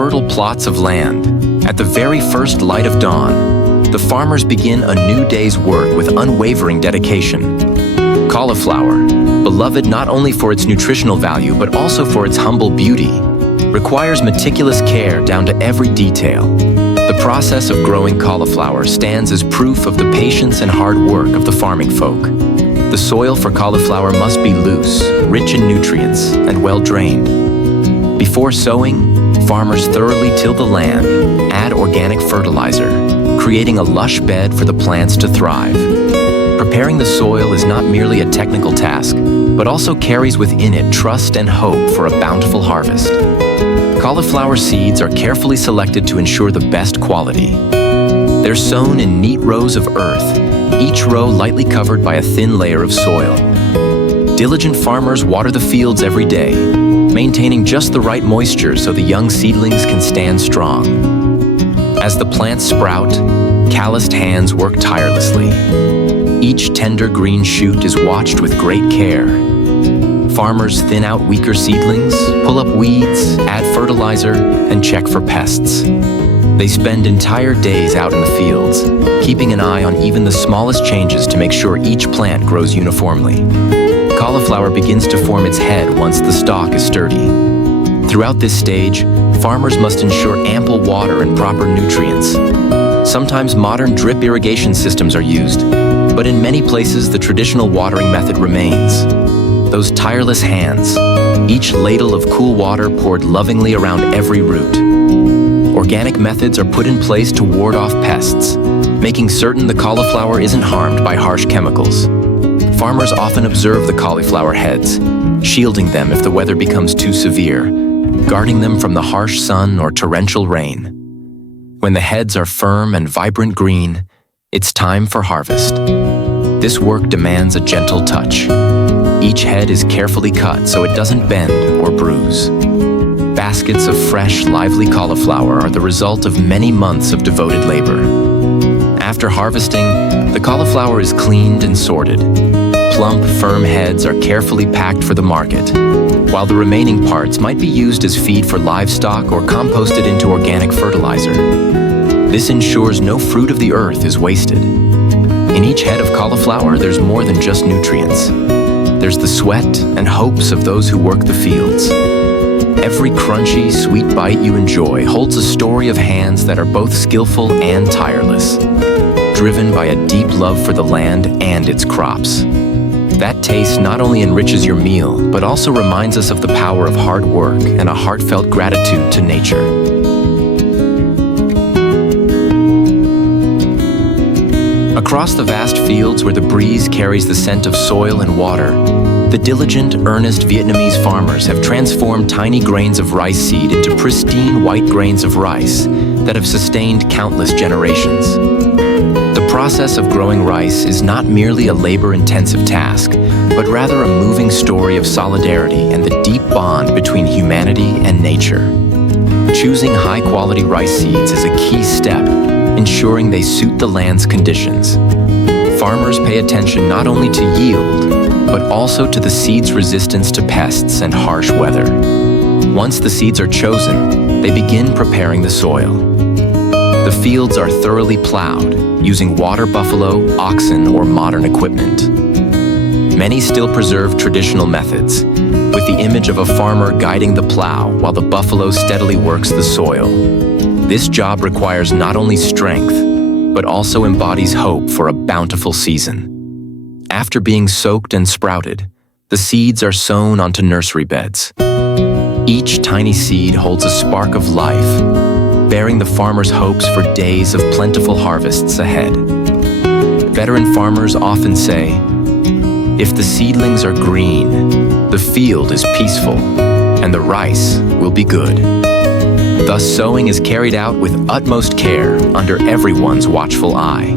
fertile plots of land, at the very first light of dawn, the farmers begin a new day's work with unwavering dedication. Cauliflower, beloved not only for its nutritional value but also for its humble beauty, requires meticulous care down to every detail. The process of growing cauliflower stands as proof of the patience and hard work of the farming folk. The soil for cauliflower must be loose, rich in nutrients, and well-drained. Before sowing, farmers thoroughly till the land, add organic fertilizer, creating a lush bed for the plants to thrive. Preparing the soil is not merely a technical task, but also carries within it trust and hope for a bountiful harvest. Cauliflower seeds are carefully selected to ensure the best quality. They're sown in neat rows of earth, each row lightly covered by a thin layer of soil. Diligent farmers water the fields every day, maintaining just the right moisture so the young seedlings can stand strong. As the plants sprout, calloused hands work tirelessly. Each tender green shoot is watched with great care. Farmers thin out weaker seedlings, pull up weeds, add fertilizer, and check for pests. They spend entire days out in the fields, keeping an eye on even the smallest changes to make sure each plant grows uniformly. Cauliflower begins to form its head once the stalk is sturdy. Throughout this stage, farmers must ensure ample water and proper nutrients. Sometimes modern drip irrigation systems are used, but in many places the traditional watering method remains. Those tireless hands, each ladle of cool water poured lovingly around every root. Organic methods are put in place to ward off pests, making certain the cauliflower isn't harmed by harsh chemicals. Farmers often observe the cauliflower heads, shielding them if the weather becomes too severe, guarding them from the harsh sun or torrential rain. When the heads are firm and vibrant green, it's time for harvest. This work demands a gentle touch. Each head is carefully cut so it doesn't bend or bruise. Baskets of fresh, lively cauliflower are the result of many months of devoted labor. After harvesting, the cauliflower is cleaned and sorted. Plump, firm heads are carefully packed for the market, while the remaining parts might be used as feed for livestock or composted into organic fertilizer. This ensures no fruit of the earth is wasted. In each head of cauliflower, there's more than just nutrients. There's the sweat and hopes of those who work the fields. Every crunchy, sweet bite you enjoy holds a story of hands that are both skillful and tireless, driven by a deep love for the land and its crops. That taste not only enriches your meal, but also reminds us of the power of hard work and a heartfelt gratitude to nature. Across the vast fields where the breeze carries the scent of soil and water, the diligent, earnest Vietnamese farmers have transformed tiny grains of rice seed into pristine white grains of rice that have sustained countless generations. The process of growing rice is not merely a labor-intensive task, but rather a moving story of solidarity and the deep bond between humanity and nature. Choosing high-quality rice seeds is a key step, ensuring they suit the land's conditions. Farmers pay attention not only to yield, but also to the seed's resistance to pests and harsh weather. Once the seeds are chosen, they begin preparing the soil. The fields are thoroughly plowed, using water buffalo, oxen, or modern equipment. Many still preserve traditional methods, with the image of a farmer guiding the plow while the buffalo steadily works the soil. This job requires not only strength, but also embodies hope for a bountiful season. After being soaked and sprouted, the seeds are sown onto nursery beds. Each tiny seed holds a spark of life, bearing the farmer's hopes for days of plentiful harvests ahead. Veteran farmers often say, "If the seedlings are green, the field is peaceful, and the rice will be good." Thus, sowing is carried out with utmost care under everyone's watchful eye.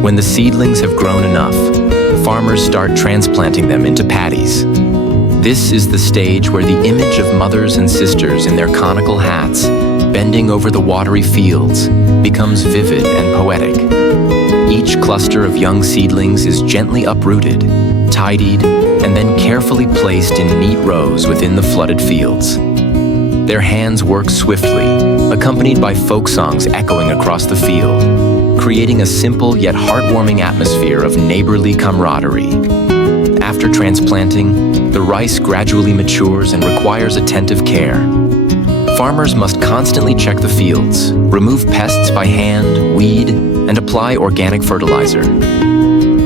When the seedlings have grown enough, farmers start transplanting them into paddies. This is the stage where the image of mothers and sisters in their conical hats, bending over the watery fields, becomes vivid and poetic. Each cluster of young seedlings is gently uprooted, tidied, and then carefully placed in neat rows within the flooded fields. Their hands work swiftly, accompanied by folk songs echoing across the field, creating a simple yet heartwarming atmosphere of neighborly camaraderie. After transplanting, the rice gradually matures and requires attentive care. Farmers must constantly check the fields, remove pests by hand, weed, and apply organic fertilizer.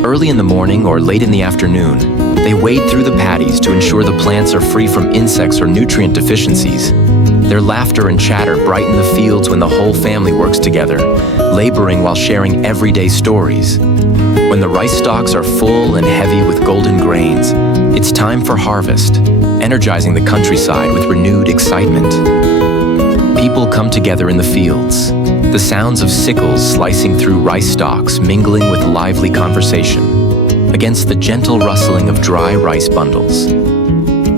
Early in the morning or late in the afternoon, they wade through the paddies to ensure the plants are free from insects or nutrient deficiencies. Their laughter and chatter brighten the fields when the whole family works together, laboring while sharing everyday stories. When the rice stalks are full and heavy with golden grains, it's time for harvest, energizing the countryside with renewed excitement. People come together in the fields, the sounds of sickles slicing through rice stalks mingling with lively conversation, against the gentle rustling of dry rice bundles.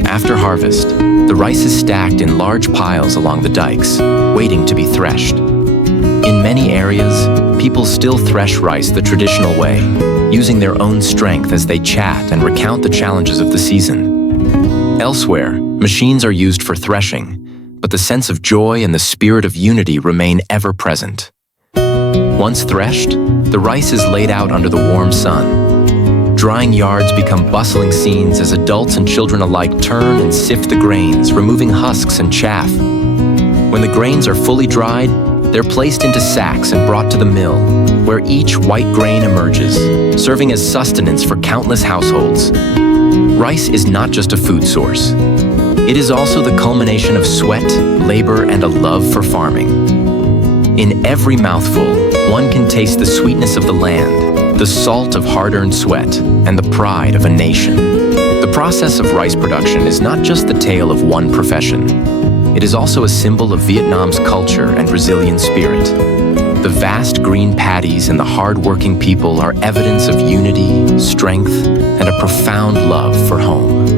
After harvest, the rice is stacked in large piles along the dikes, waiting to be threshed. In many areas, people still thresh rice the traditional way, using their own strength as they chat and recount the challenges of the season. Elsewhere, machines are used for threshing, but the sense of joy and the spirit of unity remain ever present. Once threshed, the rice is laid out under the warm sun. Drying yards become bustling scenes as adults and children alike turn and sift the grains, removing husks and chaff. When the grains are fully dried, they're placed into sacks and brought to the mill, where each white grain emerges, serving as sustenance for countless households. Rice is not just a food source. It is also the culmination of sweat, labor, and a love for farming. In every mouthful, one can taste the sweetness of the land, the salt of hard-earned sweat, and the pride of a nation. The process of rice production is not just the tale of one profession. It is also a symbol of Vietnam's culture and resilient spirit. The vast green paddies and the hard-working people are evidence of unity, strength, and a profound love for home.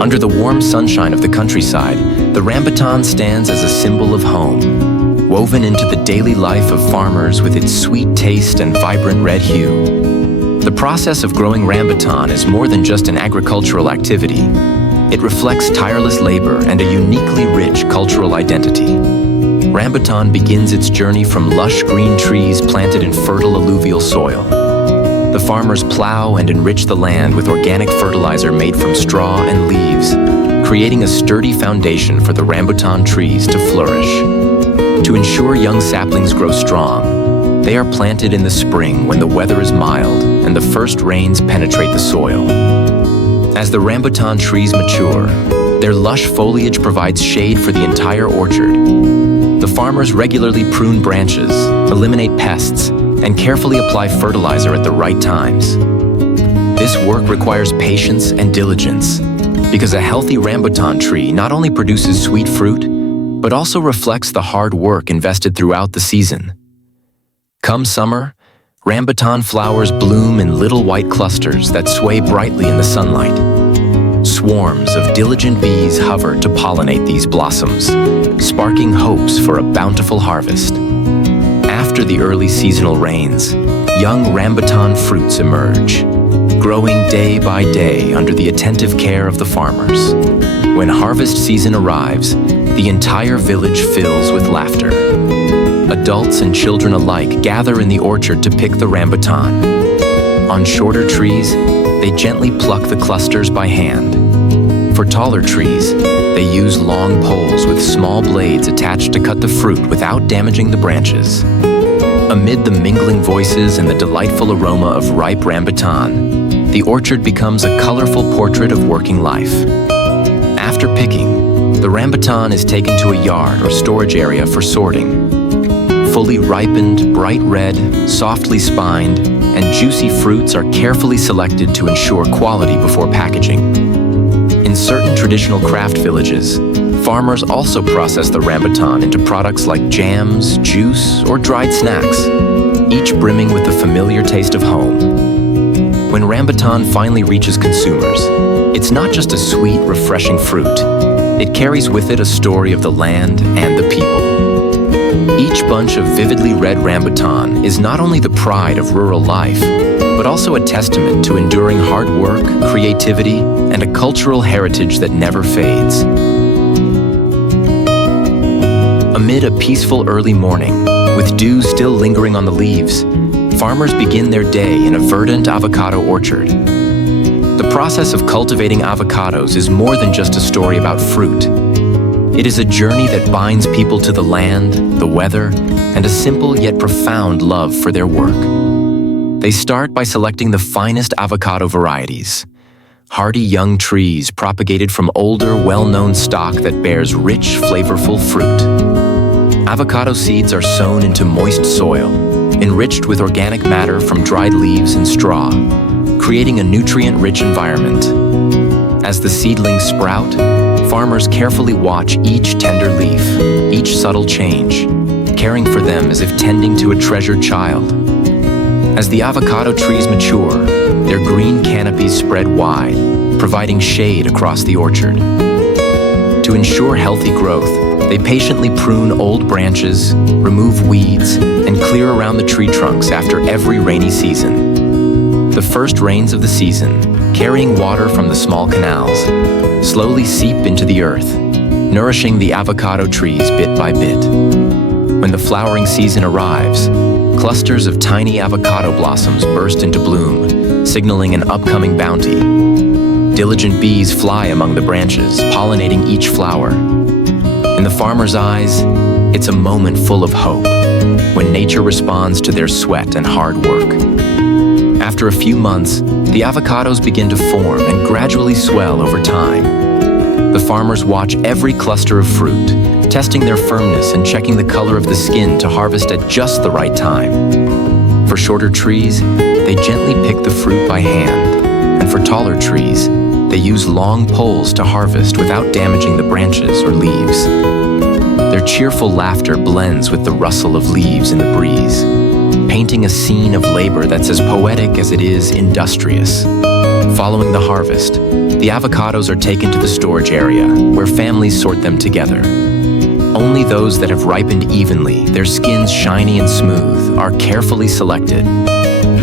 Under the warm sunshine of the countryside, the rambutan stands as a symbol of home, woven into the daily life of farmers with its sweet taste and vibrant red hue. The process of growing rambutan is more than just an agricultural activity. It reflects tireless labor and a uniquely rich cultural identity. Rambutan begins its journey from lush green trees planted in fertile alluvial soil. The farmers plow and enrich the land with organic fertilizer made from straw and leaves, creating a sturdy foundation for the rambutan trees to flourish. To ensure young saplings grow strong, they are planted in the spring when the weather is mild and the first rains penetrate the soil. As the rambutan trees mature, their lush foliage provides shade for the entire orchard. The farmers regularly prune branches, eliminate pests, and carefully apply fertilizer at the right times. This work requires patience and diligence, because a healthy rambutan tree not only produces sweet fruit, but also reflects the hard work invested throughout the season. Come summer, rambutan flowers bloom in little white clusters that sway brightly in the sunlight. Swarms of diligent bees hover to pollinate these blossoms, sparking hopes for a bountiful harvest. After the early seasonal rains, young rambutan fruits emerge, growing day by day under the attentive care of the farmers. When harvest season arrives, the entire village fills with laughter. Adults and children alike gather in the orchard to pick the rambutan. On shorter trees, they gently pluck the clusters by hand. For taller trees, they use long poles with small blades attached to cut the fruit without damaging the branches. Amid the mingling voices and the delightful aroma of ripe rambutan, the orchard becomes a colorful portrait of working life. After picking, the rambutan is taken to a yard or storage area for sorting. Fully ripened, bright red, softly spined, and juicy fruits are carefully selected to ensure quality before packaging. In certain traditional craft villages, farmers also process the rambutan into products like jams, juice, or dried snacks, each brimming with the familiar taste of home. When rambutan finally reaches consumers, it's not just a sweet, refreshing fruit. It carries with it a story of the land and the people. Each bunch of vividly red rambutan is not only the pride of rural life, but but also a testament to enduring hard work, creativity, and a cultural heritage that never fades. Amid a peaceful early morning, with dew still lingering on the leaves, farmers begin their day in a verdant avocado orchard. The process of cultivating avocados is more than just a story about fruit. It is a journey that binds people to the land, the weather, and a simple yet profound love for their work. They start by selecting the finest avocado varieties, hardy young trees propagated from older, well-known stock that bears rich, flavorful fruit. Avocado seeds are sown into moist soil, enriched with organic matter from dried leaves and straw, creating a nutrient-rich environment. As the seedlings sprout, farmers carefully watch each tender leaf, each subtle change, caring for them as if tending to a treasured child. As the avocado trees mature, their green canopies spread wide, providing shade across the orchard. To ensure healthy growth, they patiently prune old branches, remove weeds, and clear around the tree trunks after every rainy season. The first rains of the season, carrying water from the small canals, slowly seep into the earth, nourishing the avocado trees bit by bit. When the flowering season arrives, clusters of tiny avocado blossoms burst into bloom, signaling an upcoming bounty. Diligent bees fly among the branches, pollinating each flower. In the farmer's eyes, it's a moment full of hope, when nature responds to their sweat and hard work. After a few months, the avocados begin to form and gradually swell over time. The farmers watch every cluster of fruit, testing their firmness and checking the color of the skin to harvest at just the right time. For shorter trees, they gently pick the fruit by hand, and for taller trees, they use long poles to harvest without damaging the branches or leaves. Their cheerful laughter blends with the rustle of leaves in the breeze, painting a scene of labor that's as poetic as it is industrious. Following the harvest, the avocados are taken to the storage area, where families sort them together. Only those that have ripened evenly, their skins shiny and smooth, are carefully selected.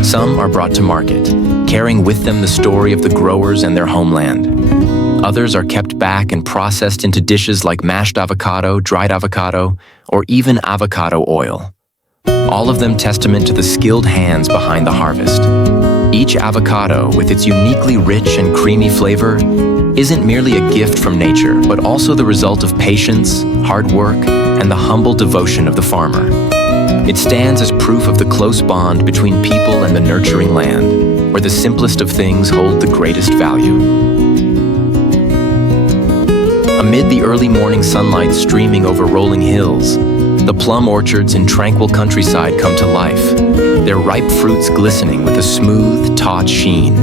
Some are brought to market, carrying with them the story of the growers and their homeland. Others are kept back and processed into dishes like mashed avocado, dried avocado, or even avocado oil. All of them testament to the skilled hands behind the harvest. Each avocado, with its uniquely rich and creamy flavor, isn't merely a gift from nature, but also the result of patience, hard work, and the humble devotion of the farmer. It stands as proof of the close bond between people and the nurturing land, where the simplest of things hold the greatest value. Amid the early morning sunlight streaming over rolling hills, the plum orchards in tranquil countryside come to life, their ripe fruits glistening with a smooth, taut sheen.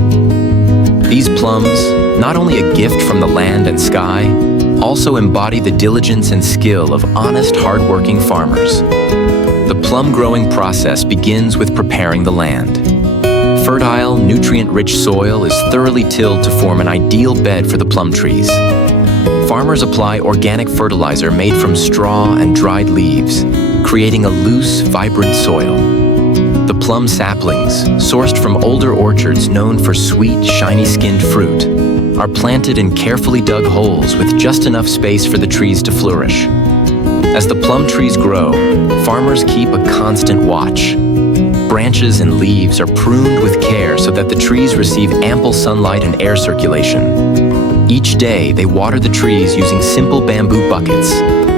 These plums, not only a gift from the land and sky, also embody the diligence and skill of honest, hard-working farmers. The plum growing process begins with preparing the land. Fertile, nutrient-rich soil is thoroughly tilled to form an ideal bed for the plum trees. Farmers apply organic fertilizer made from straw and dried leaves, creating a loose, vibrant soil. The plum saplings, sourced from older orchards known for sweet, shiny-skinned fruit, are planted in carefully dug holes with just enough space for the trees to flourish. As the plum trees grow, farmers keep a constant watch. Branches and leaves are pruned with care so that the trees receive ample sunlight and air circulation. Each day, they water the trees using simple bamboo buckets,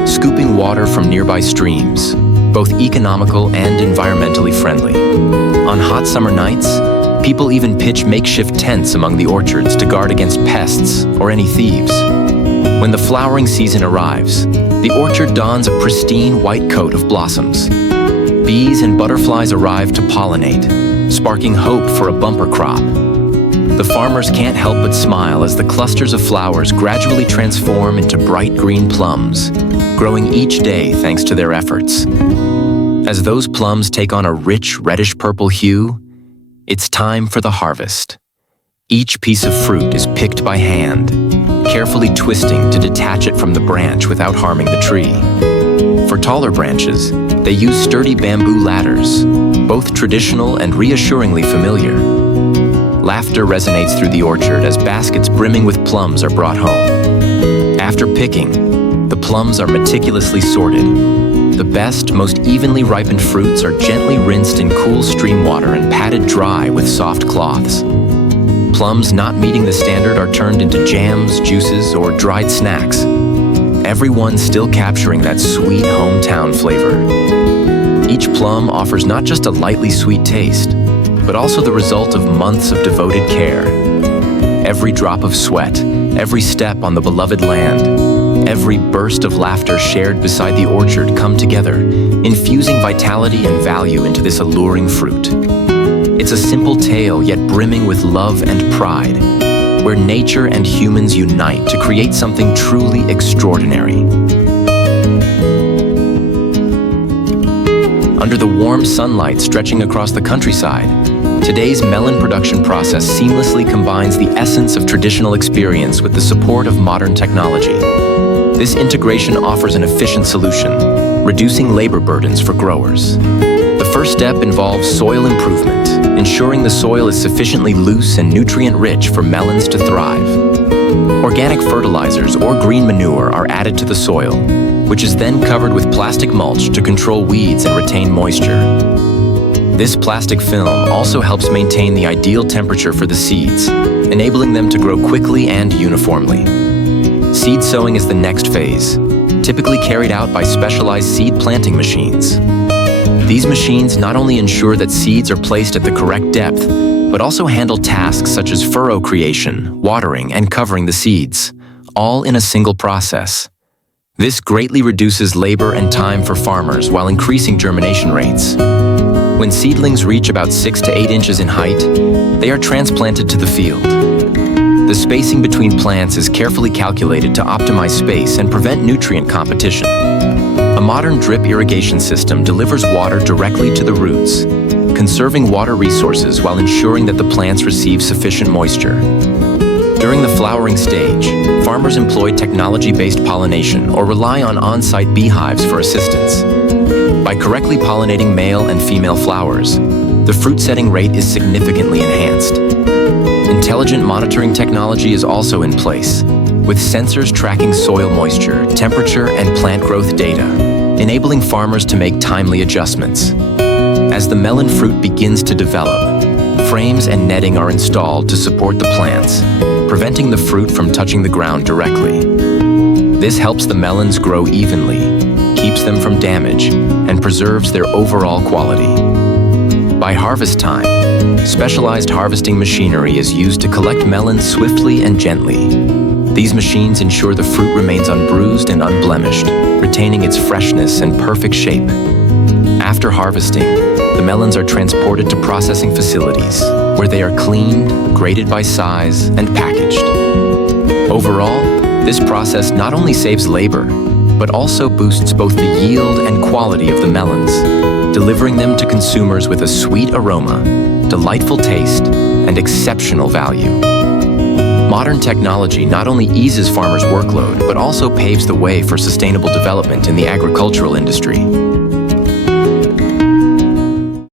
scooping water from nearby streams, both economical and environmentally friendly. On hot summer nights, people even pitch makeshift tents among the orchards to guard against pests or any thieves. When the flowering season arrives, the orchard dons a pristine white coat of blossoms. Bees and butterflies arrive to pollinate, sparking hope for a bumper crop. The farmers can't help but smile as the clusters of flowers gradually transform into bright green plums, growing each day thanks to their efforts. As those plums take on a rich reddish-purple hue, it's time for the harvest. Each piece of fruit is picked by hand, carefully twisting to detach it from the branch without harming the tree. For taller branches, they use sturdy bamboo ladders, both traditional and reassuringly familiar. Laughter resonates through the orchard as baskets brimming with plums are brought home. After picking, the plums are meticulously sorted. The best, most evenly ripened fruits are gently rinsed in cool stream water and patted dry with soft cloths. Plums not meeting the standard are turned into jams, juices, or dried snacks. Everyone still capturing that sweet hometown flavor. Each plum offers not just a lightly sweet taste, but also the result of months of devoted care. Every drop of sweat, every step on the beloved land, every burst of laughter shared beside the orchard come together, infusing vitality and value into this alluring fruit. It's a simple tale, yet brimming with love and pride, where nature and humans unite to create something truly extraordinary. Under the warm sunlight stretching across the countryside, today's melon production process seamlessly combines the essence of traditional experience with the support of modern technology. This integration offers an efficient solution, reducing labor burdens for growers. The first step involves soil improvement, ensuring the soil is sufficiently loose and nutrient-rich for melons to thrive. Organic fertilizers or green manure are added to the soil, which is then covered with plastic mulch to control weeds and retain moisture. This plastic film also helps maintain the ideal temperature for the seeds, enabling them to grow quickly and uniformly. Seed sowing is the next phase, typically carried out by specialized seed planting machines. These machines not only ensure that seeds are placed at the correct depth, but also handle tasks such as furrow creation, watering, and covering the seeds, all in a single process. This greatly reduces labor and time for farmers while increasing germination rates. When seedlings reach about 6 to 8 inches in height, they are transplanted to the field. The spacing between plants is carefully calculated to optimize space and prevent nutrient competition. A modern drip irrigation system delivers water directly to the roots, conserving water resources while ensuring that the plants receive sufficient moisture. During the flowering stage, farmers employ technology-based pollination or rely on on-site beehives for assistance. By correctly pollinating male and female flowers, the fruit-setting rate is significantly enhanced. Intelligent monitoring technology is also in place, with sensors tracking soil moisture, temperature, and plant growth data, enabling farmers to make timely adjustments. As the melon fruit begins to develop, frames and netting are installed to support the plants, preventing the fruit from touching the ground directly. This helps the melons grow evenly, keeps them from damage, and preserves their overall quality. By harvest time, specialized harvesting machinery is used to collect melons swiftly and gently. These machines ensure the fruit remains unbruised and unblemished, retaining its freshness and perfect shape. After harvesting, the melons are transported to processing facilities, where they are cleaned, graded by size, and packaged. Overall, this process not only saves labor, but also boosts both the yield and quality of the melons, delivering them to consumers with a sweet aroma, delightful taste, and exceptional value. Modern technology not only eases farmers' workload, but also paves the way for sustainable development in the agricultural industry.